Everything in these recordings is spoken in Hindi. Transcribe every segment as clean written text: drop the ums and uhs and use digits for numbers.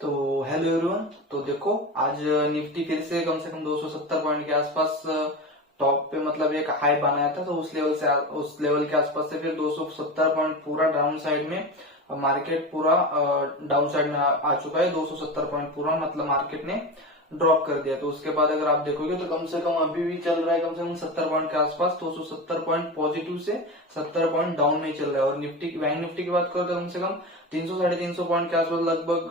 तो हेलो एवरीवन। तो देखो आज निफ्टी फिर से कम 270 पॉइंट के आसपास टॉप पे मतलब एक हाई बनाया था। तो उस लेवल के आसपास से फिर 270 पॉइंट पूरा डाउन साइड में मार्केट पूरा डाउन साइड में आ चुका है। 270 पॉइंट पूरा मतलब मार्केट ने ड्रॉप कर दिया। तो उसके बाद अगर आप देखोगे तो कम से कम अभी भी चल रहा है कम से कम 70 पॉइंट के आसपास। 270 पॉइंट पॉजिटिव से 70 पॉइंट डाउन में चल रहा है। और बैंक निफ्टी की बात करो तो कम से कम 300 साढ़े 300 पॉइंट के आसपास लगभग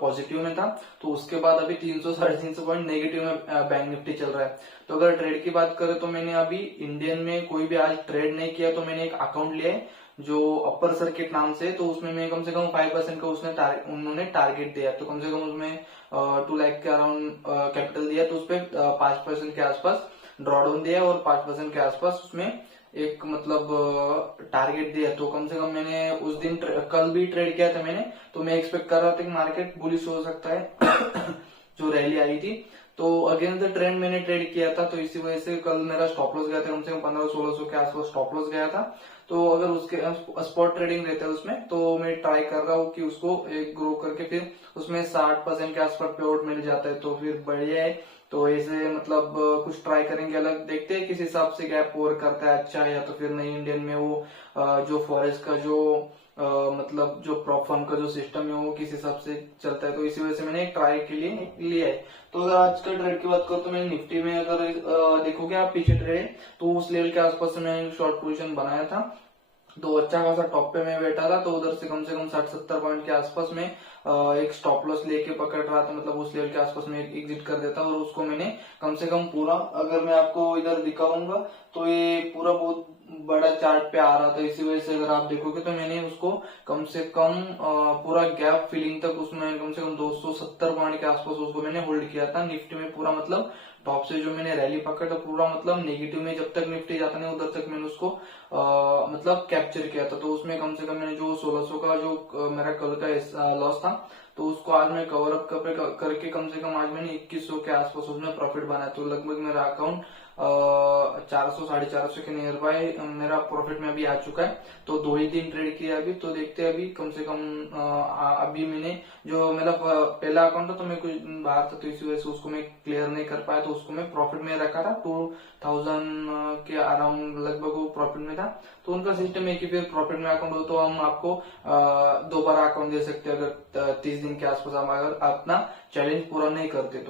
पॉजिटिव में था। तो उसके बाद अभी 300 साढ़े 300 पॉइंट नेगेटिव में बैंक निफ्टी चल रहा है। तो अगर ट्रेड की बात करें तो मैंने अभी इंडियन में कोई भी आज ट्रेड नहीं किया। तो मैंने एक अकाउंट लिया है जो अपर सर्किट नाम से। तो उसमें मैं कम से कम 5% का उन्होंने टारगेट दिया। तो कम से कम उसमें 2 लाख के अराउंड कैपिटल दिया। तो उसपे 5% के आसपास ड्रॉडाउन दिया और 5% के आसपास उसमें एक मतलब टारगेट दिया। तो कम से कम मैंने उस दिन कल भी ट्रेड किया था मैंने। तो मैं एक्सपेक्ट कर रहा था कि मार्केट बुलिश हो सकता है जो रैली आई थी। तो अगेंस्ट द ट्रेंड मैंने ट्रेड किया था। तो इसी वजह से कल मेरा स्टॉप लॉस गया था कम से कम 1500-1600 के आसपास स्टॉप लॉस गया था। तो अगर उसके स्पॉट ट्रेडिंग रहता है उसमें तो मैं ट्राई कर रहा हूँ कि उसको एक ग्रो करके फिर उसमें 60% के आसपास पे आउट मिल जाता है तो फिर बढ़िया है। तो ऐसे मतलब कुछ ट्राई करेंगे, अलग देखते हैं किस हिसाब से गैप ओवर करता है अच्छा है या तो फिर नहीं। इंडियन में वो जो फॉरेस्ट का जो मतलब जो प्रॉप फर्म का जो सिस्टम है वो किस हिसाब से चलता है। तो इसी वजह से मैंने एक ट्राई के लिए लिया है। तो अगर आज का ट्रेड की बात करूँ तो मैंने निफ्टी में अगर देखोगे आप पीछे ट्रेड तो उस लेवल के आसपास से मैंने शॉर्ट पोजीशन बनाया था। तो अच्छा खासा टॉप पे मैं बैठा था। तो उधर से कम 60-70 पॉइंट के आसपास में एक स्टॉप लॉस लेके पकड़ रहा था। मतलब उस लेवल के आसपास में एग्जिट कर देता और उसको मैंने कम से कम पूरा, अगर मैं आपको इधर दिखाऊंगा तो ये पूरा बहुत बड़ा चार्ट पे आ रहा था। इसी वजह से अगर आप देखोगे तो मैंने उसको कम से कम पूरा गैप फिलिंग तक उसमें कम से कम 270 पॉइंट के आसपास उसको मैंने होल्ड किया था। निफ्टी में पूरा मतलब टॉप से जो मैंने रैली पकड़ा पूरा मतलब नेगेटिव में जब तक निफ्टी जाता नहीं उधर तक मैंने उसको मतलब कैप्चर किया था। तो उसमें कम से कम मैंने जो 1600 का जो मेरा कल का लॉस था तो उसको आज मैं कवर अप करके कम से कम आज मैंने 2100 के आसपास उसमें प्रॉफिट बनाया। तो लगभग मेरा अकाउंट 400-450 के नियर बाय मेरा प्रॉफिट में अभी आ चुका है। तो 2 ही दिन ट्रेड किया अभी। तो देखते हैं अभी कम से कम अभी मैंने जो मेरा पहला अकाउंट था तो मैं कुछ बाहर था तो इसी वजह से उसको मैं क्लियर नहीं कर पाया। तो उसको मैं प्रॉफिट में रखा था 2000 के अराउंड लगभग वो प्रॉफिट में था। तो उनका सिस्टम है कि फिर प्रॉफिट में अकाउंट हो तो हम आपको दोबारा अकाउंट दे सकते हैं अगर 30 दिन के आसपास हम अगर अपना चैलेंज पूरा नहीं करते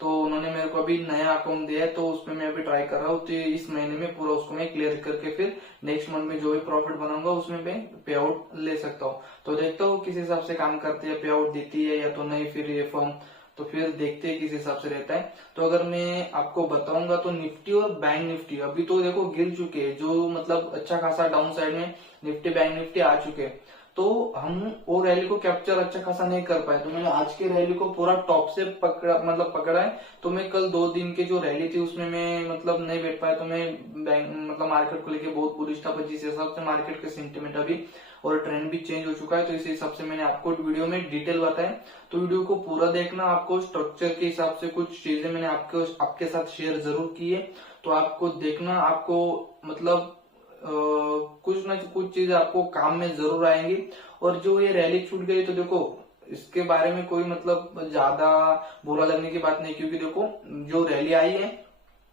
तो उन्होंने मेरे को अभी नया अकाउंट दिया है। तो उसमें मैं अभी ट्राई कर रहा हूँ। तो इस महीने में पूरा उसको मैं क्लियर करके फिर नेक्स्ट मंथ में जो भी प्रॉफिट बनाऊंगा उसमें मैं पे आउट ले सकता हूँ। तो देखता हूँ किस हिसाब से काम करती है, पे आउट देती है या तो नहीं फिर ये फर्म। तो फिर देखते हैं किस हिसाब से रहता है। तो अगर मैं आपको बताऊंगा तो निफ्टी और बैंक निफ्टी अभी तो देखो गिर चुके हैं। जो मतलब अच्छा खासा डाउन साइड में निफ्टी बैंक निफ्टी आ चुके हैं। तो हम वो रैली को कैप्चर अच्छा खासा नहीं कर पाए। तो मैंने आज की रैली को पूरा टॉप से पकड़ा है। तो मैं कल 2 दिन की जो रैली थी उसमें मैं मतलब नहीं बैठ पाया। तो मैं बैंक मतलब मार्केट को लेके बहुत बुलिश था पर जिस हिसाब से मार्केट के सेंटिमेंट अभी और ट्रेंड भी चेंज हो चुका है तो इस हिसाब से मैंने आपको वीडियो में डिटेल बताया। तो वीडियो को पूरा देखना। आपको स्ट्रक्चर के हिसाब से कुछ चीजें मैंने आपके साथ शेयर जरूर की है। तो आपको देखना, आपको मतलब कुछ ना कुछ चीज आपको काम में जरूर आएंगी। और जो ये रैली छूट गई तो देखो इसके बारे में कोई मतलब ज्यादा बुरा लगने की बात नहीं, क्योंकि देखो जो रैली आई है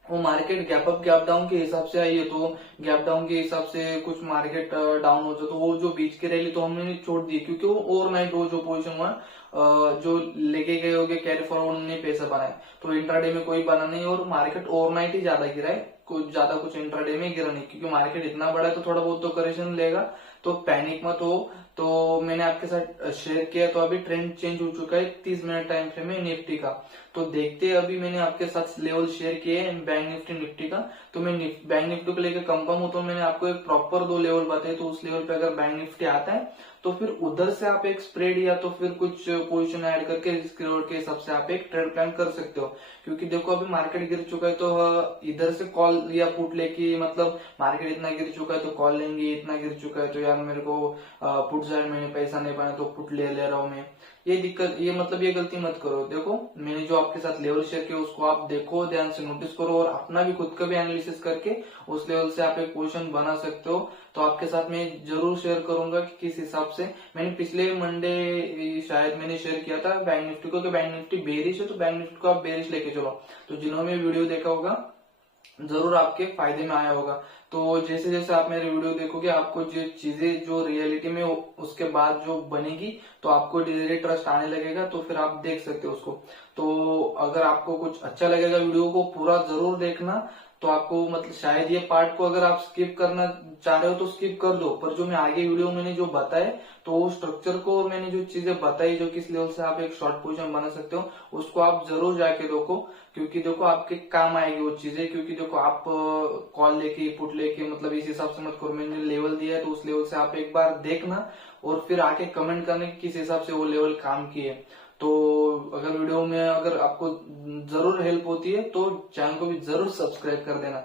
वो market gap up gap down के हिसाब से आई है। तो गैप डाउन के हिसाब से कुछ मार्केट डाउन हो जाए तो वो जो बीच की रैली तो हमने छोड़ दी, क्योंकि वो ओवरनाइट वो जो पोजीशन हुआ जो लेके गए होंगे कैरी फॉरवर्ड उन्होंने पैसा बनाए। तो इंट्राडे में कोई बना नहीं और मार्केट ओवरनाइट ही ज्यादा गिरा है, कुछ इंट्राडे में गिरा नहीं, क्योंकि मार्केट इतना बड़ा है तो थोड़ा बहुत तो करेक्शन लेगा। तो पैनिक मत हो। तो मैंने आपके साथ शेयर किया। तो अभी ट्रेंड चेंज हो चुका है 30 मिनट टाइम फ्रेम में निफ्टी का। तो देखते हैं, अभी मैंने आपके साथ लेवल शेयर किए हैं बैंक निफ्टी निफ्टी का। तो मैं बैंक निफ्टी को लेकर कंफर्म हूं। तो मैंने आपको एक प्रॉपर 2 लेवल बताए। तो उस लेवल पे अगर बैंक निफ्टी आता है तो फिर उधर से आप एक स्प्रेड या तो फिर कुछ पोजीशन ऐड करके रिस्क रिवॉर्ड के हिसाब से आप एक ट्रेड प्लान कर सकते हो। क्योंकि देखो अभी मार्केट गिर चुका है तो इधर से कॉल या पुट लेके मतलब मार्केट इतना गिर चुका है तो कॉल लेंगे, इतना गिर चुका है तो यार मेरे को पुट साइड में पैसा नहीं पाना तो पुट ले रहा हूँ मैं। ये दिक्कत, ये मतलब ये गलती मत करो। देखो मैंने जो आपके साथ लेवल शेयर किया उसको आप देखो, ध्यान से नोटिस करो और अपना भी खुद का भी एनालिसिस करके उस लेवल से आप एक पोजीशन बना सकते हो। तो आपके साथ मैं जरूर शेयर करूंगा कि किस हिसाब से। मैंने पिछले मंडे शायद मैंने शेयर किया था बैंक निफ्टी को कि बैंक निफ्टी बेरिश है तो बैंक निफ्टी को आप बेरिश लेके चलो। तो जिन्होंने वीडियो देखा होगा जरूर आपके फायदे में आया होगा। तो जैसे जैसे आप मेरे वीडियो देखोगे आपको जो चीजें जो रियलिटी में उसके बाद जो बनेगी तो आपको धीरे धीरे ट्रस्ट आने लगेगा, तो फिर आप देख सकते हो उसको। तो अगर आपको कुछ अच्छा लगेगा वीडियो को पूरा जरूर देखना। तो आपको मतलब शायद ये पार्ट को अगर आप स्किप करना चाह रहे हो तो स्किप कर दो, पर जो मैं आगे वीडियो मैंने जो बताए तो वो स्ट्रक्चर को और मैंने जो चीजें बताई जो किस लेवल से आप एक शॉर्ट पोजीशन बना सकते हो उसको आप जरूर जाके देखो, क्योंकि देखो आपके काम आएगी वो चीजें। क्योंकि देखो आप कॉल लेके पुट लेके मतलब इस हिसाब से मत करो। मैंने लेवल दिया है तो उस लेवल से आप एक बार देखना और फिर आके कमेंट करने की किस हिसाब से वो लेवल काम किए। तो अगर वीडियो में अगर आपको जरूर हेल्प होती है तो चैनल को भी जरूर सब्सक्राइब कर देना।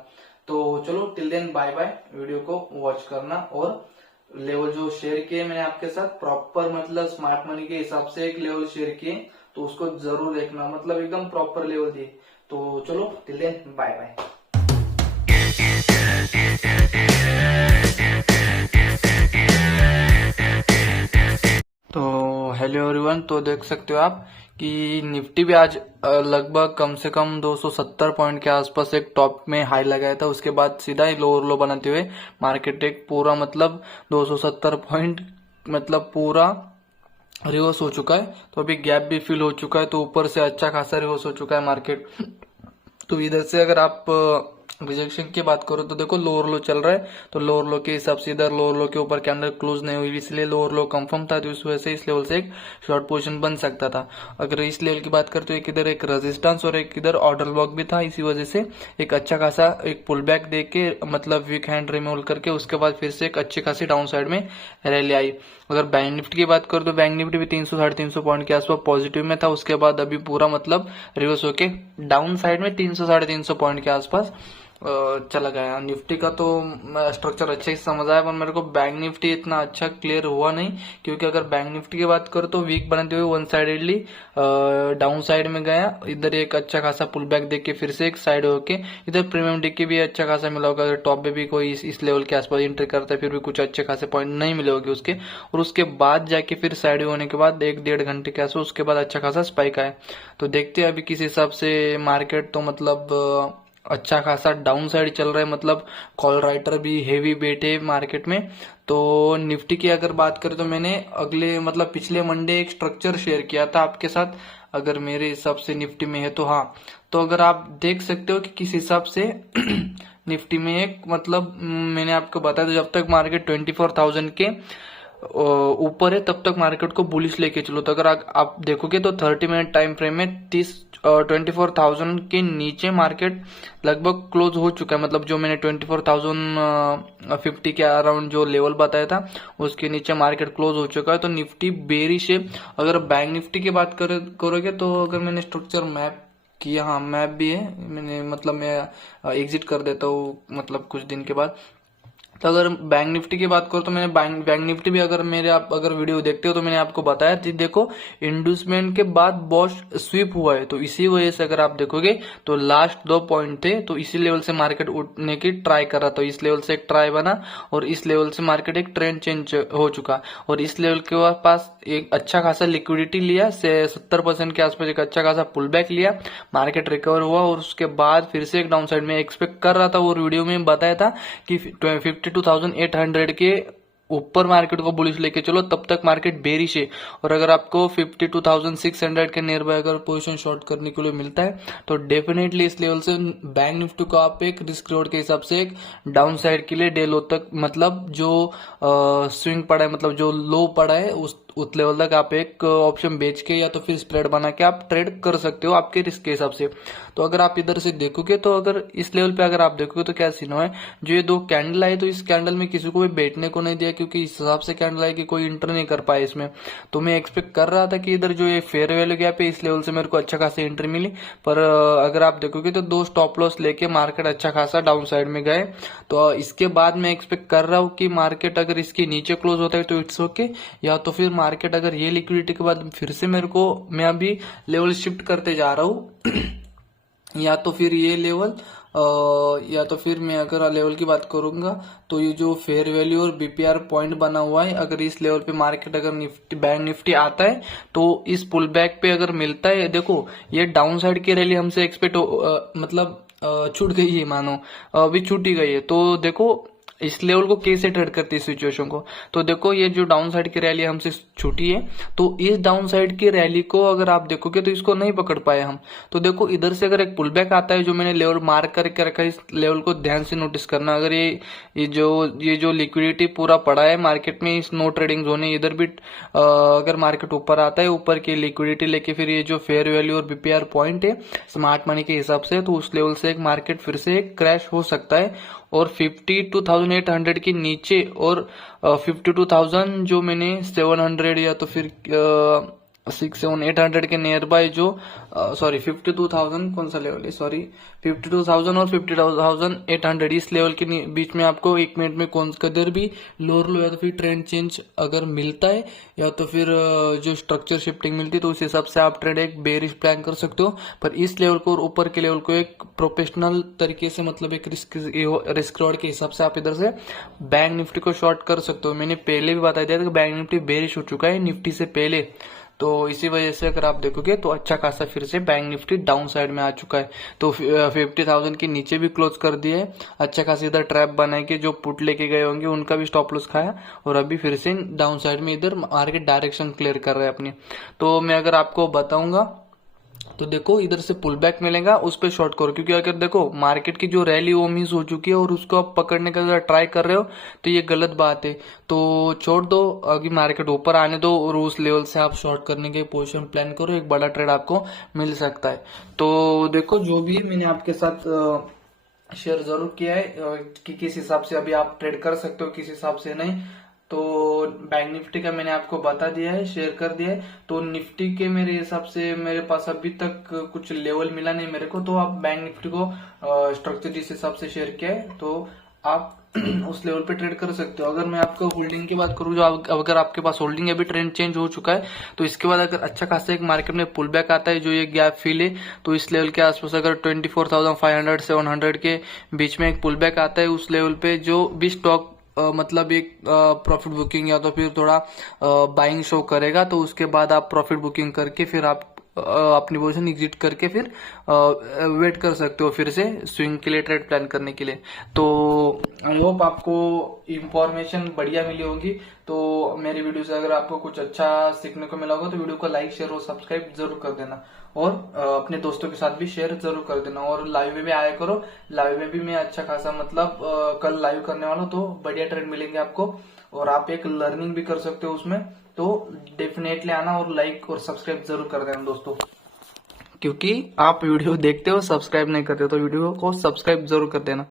तो चलो till then bye bye, video को वॉच करना और लेवल जो शेयर किए मैंने आपके साथ प्रॉपर मतलब स्मार्ट मनी के हिसाब से एक लेवल शेयर किए तो उसको जरूर देखना, मतलब एकदम प्रॉपर लेवल दिए। तो चलो टिल देन बाय बाय। तो हेलो एवरीवन, तो देख सकते हो आप कि निफ्टी भी आज लगभग कम से कम 270 पॉइंट के आसपास एक टॉप में हाई लगाया था, उसके बाद सीधा ही लोअर लो बनाते हुए मार्केट एक पूरा मतलब 270 पॉइंट मतलब पूरा रिवर्स हो चुका है। तो अभी गैप भी फिल हो चुका है, तो ऊपर से अच्छा खासा रिवर्स हो चुका है मार्केट। तो इधर से अगर आप रिजेक्शन की बात करो तो देखो लोअर लो चल रहा है, तो लोअर लो के हिसाब से इधर लोअर लो के ऊपर कैंडल क्लोज नहीं हुई, इसलिए लोअर लो कंफर्म था, तो इस वजह से इस लेवल से एक शॉर्ट पोजीशन बन सकता था। अगर इस लेवल की बात करते तो एक इधर एक रेजिस्टेंस और एक इधर ऑर्डर ब्लॉक भी था, इसी वजह से एक अच्छा खासा एक पुल बैक दे के मतलब वीक हैंड रिमूव करके उसके बाद फिर से एक अच्छी खासी डाउन साइड में रैली आई। अगर बैंक निफ्टी की बात करो तो बैंक निफ्टी भी 300 350 पॉइंट के आसपास पॉजिटिव में था, उसके बाद अभी पूरा मतलब रिवर्स होके डाउन साइड में 300 350 पॉइंट के आसपास चला गया। निफ्टी का तो स्ट्रक्चर अच्छा ही समझ आया, पर मेरे को बैंक निफ्टी इतना अच्छा क्लियर हुआ नहीं, क्योंकि अगर बैंक निफ्टी की बात करो तो वीक बनाते हुए वन साइडेडली डाउन साइड में गया, इधर एक अच्छा खासा पुल बैक देख के फिर से एक साइड होके इधर प्रीमियम डिक्की भी अच्छा खासा मिला होगा। अगर टॉप पे भी कोई इस लेवल के आसपास एंट्री करता है फिर भी कुछ अच्छे खासे पॉइंट नहीं मिले होंगे उसके, और उसके बाद जाके फिर साइड होने के बाद 1-1.5 घंटे के आसपास उसके बाद अच्छा खासा स्पाइक आया। तो देखते हैं अभी किस हिसाब से मार्केट तो मतलब अच्छा खासा डाउन साइड चल रहा है, मतलब कॉल राइटर भी हेवी बैठे मार्केट में। तो निफ्टी की अगर बात करें तो मैंने अगले मतलब पिछले मंडे एक स्ट्रक्चर शेयर किया था आपके साथ, अगर मेरे हिसाब से निफ्टी में है तो हाँ। तो अगर आप देख सकते हो कि किस हिसाब से निफ्टी में एक मतलब मैंने आपको बताया, तो जब तक मार्केट 24,000 के ऊपर है तब तक मार्केट को बुलिश लेके चलो। तो अगर आप देखोगे तो 30 मिनट टाइम फ्रेम में 24,000 के नीचे मार्केट लगभग क्लोज हो चुका है, मतलब जो मैंने 24,050 के अराउंड जो लेवल बताया था उसके नीचे मार्केट क्लोज हो चुका है। तो निफ्टी बेरिश है। अगर बैंक निफ्टी की बात करोगे तो अगर मैंने स्ट्रक्चर मैप किया, हाँ मैप भी है, मैंने मतलब मैं एग्जिट कर देता हूँ मतलब कुछ दिन के बाद। तो अगर बैंक निफ्टी की बात करो तो मैंने बैंक निफ्टी भी अगर मेरे आप अगर वीडियो देखते हो तो मैंने आपको बताया थी, देखो इंडूसमेंट के बाद बहुत स्वीप हुआ है, तो इसी वजह से अगर आप देखोगे तो लास्ट 2 पॉइंट थे, तो इसी लेवल से मार्केट उठने की ट्राई कर रहा था। तो इस लेवल से एक ट्राई बना और इस लेवल से मार्केट एक ट्रेंड चेंज हो चुका, और इस लेवल के पास एक अच्छा खासा लिक्विडिटी लिया, 70% के आसपास एक अच्छा खासा पुल बैक लिया, मार्केट रिकवर हुआ और उसके बाद फिर से एक डाउन साइड में एक्सपेक्ट कर रहा था। और वीडियो में बताया था कि 52,800 के ऊपर मार्केट को बुलिश लेके चलो, तब तक मार्केट बेरिश है। और अगर आपको 52,600 के नियर बाय अगर पोजीशन शॉर्ट करने के लिए मिलता है तो डेफिनेटली इस लेवल से बैंक निफ्टी को आप एक रिस्क रिवॉर्ड के हिसाब से एक डाउन साइड के लिए डे लो तक मतलब जो स्विंग पड़ा है मतलब जो लो पड़ा है उस लेवल तक आप एक ऑप्शन बेच के या तो फिर स्प्रेड बना के आप ट्रेड कर सकते हो आपके रिस्क के हिसाब से। तो अगर आप इधर से देखोगे तो अगर इस लेवल पे अगर आप देखोगे तो क्या सीन है, जो ये 2 कैंडल आई तो इस कैंडल में किसी को भी बैठने को नहीं दिया, क्योंकि इस हिसाब से कैंडल आई कि कोई इंटर नहीं कर पाया इसमें। तो मैं एक्सपेक्ट कर रहा था कि इधर जो ये फेयर वैल्यू गैप है इस लेवल से मेरे को अच्छा खासा एंट्री मिली, पर अगर आप देखोगे तो 2 स्टॉप लॉस लेके मार्केट अच्छा खासा डाउन साइड में गए। तो इसके बाद मैं एक्सपेक्ट कर रहा हूँ कि मार्केट अगर इसके नीचे क्लोज होता है तो इट्स ओके, या तो फिर मार्केट अगर ये लिक्विडिटी के बाद फिर से मैं अभी लेवल शिफ्ट करते जा रहा हूँ या तो फिर ये लेवल या तो फिर मैं अगर लेवल की बात करूंगा तो ये जो फेयर वैल्यू और बीपीआर पॉइंट बना हुआ है, अगर इस लेवल पे मार्केट अगर निफ्टी बैंक निफ्टी आता है तो इस पुल बैक पे अगर मिलता है, देखो ये डाउन साइड की रैली हमसे एक्सपेक्ट मतलब छूट गई है, मानो अभी छूट ही गई है। तो देखो इस लेवल को कैसे ट्रेड करती है सिचुएशन को, तो देखो ये जो डाउन साइड की रैली हमसे छूटी है, तो इस डाउन साइड की रैली को अगर आप देखोगे तो इसको नहीं पकड़ पाए हम। तो देखो इधर से अगर एक पुल बैक आता है, जो मैंने लेवल मार्क करके रखा है, इस लेवल को ध्यान से नोटिस करना। अगर ये जो लिक्विडिटी पूरा पड़ा है मार्केट में, इस नो ट्रेडिंग जोन है, इधर भी अगर मार्केट ऊपर आता है, ऊपर की लिक्विडिटी लेके फिर ये जो फेयर वैल्यू और बीपीआर पॉइंट है स्मार्ट मनी के हिसाब से, तो उस लेवल से एक मार्केट फिर से एक क्रैश हो सकता है और 52,800 के नीचे और 52,000 जो मैंने 700 या तो फिर 6-7-800 के नियर बाय जो 52,000 कौन सा लेवल है, 52,000 और 50,800 इस लेवल के बीच में आपको 1 मिनट में कौन कदर भी लोअर लो या तो फिर ट्रेंड चेंज अगर मिलता है या तो फिर जो स्ट्रक्चर शिफ्टिंग मिलती है, तो उस हिसाब से आप ट्रेड एक बेरिश प्लान कर सकते हो। पर इस लेवल को और ऊपर के लेवल को एक प्रोफेशनल तरीके से, मतलब एक रिस्क रिवॉर्ड के हिसाब से आप इधर से बैंक निफ्टी को शॉर्ट कर सकते हो। मैंने पहले भी बता दिया था कि बैंक निफ्टी बेरिश हो चुका है निफ्टी से पहले, तो इसी वजह से अगर आप देखोगे तो अच्छा खासा फिर से बैंक निफ्टी डाउन साइड में आ चुका है। तो 50,000 के नीचे भी क्लोज कर दिया है, अच्छा खासा इधर ट्रैप बना के जो पुट लेके गए होंगे उनका भी स्टॉप लॉस खाया, और अभी फिर से डाउन साइड में इधर मार्केट डायरेक्शन क्लियर कर रहा है अपनी। तो मैं अगर आपको बताऊंगा तो देखो इधर से पुल बैक मिलेगा, उस पर शॉर्ट करो, क्योंकि अगर देखो मार्केट की जो रैली वो मिस हो चुकी है और उसको आप पकड़ने का अगर ट्राई कर रहे हो तो ये गलत बात है। तो छोड़ दो, अभी मार्केट ऊपर आने दो और उस लेवल से आप शॉर्ट करने के पोजीशन प्लान करो, एक बड़ा ट्रेड आपको मिल सकता है। तो देखो जो भी है मैंने आपके साथ शेयर जरूर किया है कि किस हिसाब से अभी आप ट्रेड कर सकते हो, किस हिसाब से नहीं। तो बैंक निफ्टी का मैंने आपको बता दिया है, शेयर कर दिया है। तो निफ्टी के मेरे हिसाब से मेरे पास अभी तक कुछ लेवल मिला नहीं मेरे को, तो आप बैंक निफ्टी को स्ट्रक्चर जिस हिसाब से शेयर किया है तो आप उस लेवल पे ट्रेड कर सकते हो। अगर मैं आपको होल्डिंग की बात करूँ, जो अगर आपके पास होल्डिंग अभी ट्रेंड चेंज हो चुका है, तो इसके बाद अगर अच्छा खासा एक मार्केट में पुल बैक आता है, जो ये गैप फिल है, तो इस लेवल के आसपास अगर 24,500-700 के बीच में एक पुल बैक आता है, उस लेवल पे जो भी स्टॉक मतलब एक प्रॉफिट बुकिंग या तो फिर थोड़ा बाइंग शो करेगा, तो उसके बाद आप प्रॉफिट बुकिंग करके फिर आप अपनी पोजीशन एग्जिट करके फिर वेट कर सकते हो फिर से स्विंग के लिए, ट्रेड प्लान करने के लिए। तो आई होप आपको इंफॉर्मेशन बढ़िया मिली होगी। तो मेरी वीडियो से अगर आपको कुछ अच्छा सीखने को मिला होगा तो वीडियो को लाइक शेयर और सब्सक्राइब जरूर कर देना, और अपने दोस्तों के साथ भी शेयर जरूर कर देना, और लाइव में भी आया करो। लाइव में भी मैं अच्छा खासा मतलब कल लाइव करने वाला हूँ, तो बढ़िया ट्रेड मिलेंगे आपको और आप एक लर्निंग भी कर सकते हो उसमें। तो डेफिनेटली आना और लाइक और सब्सक्राइब जरूर कर देना दोस्तों, क्योंकि आप वीडियो देखते हो सब्सक्राइब नहीं करते हो, तो वीडियो को सब्सक्राइब जरूर कर देना।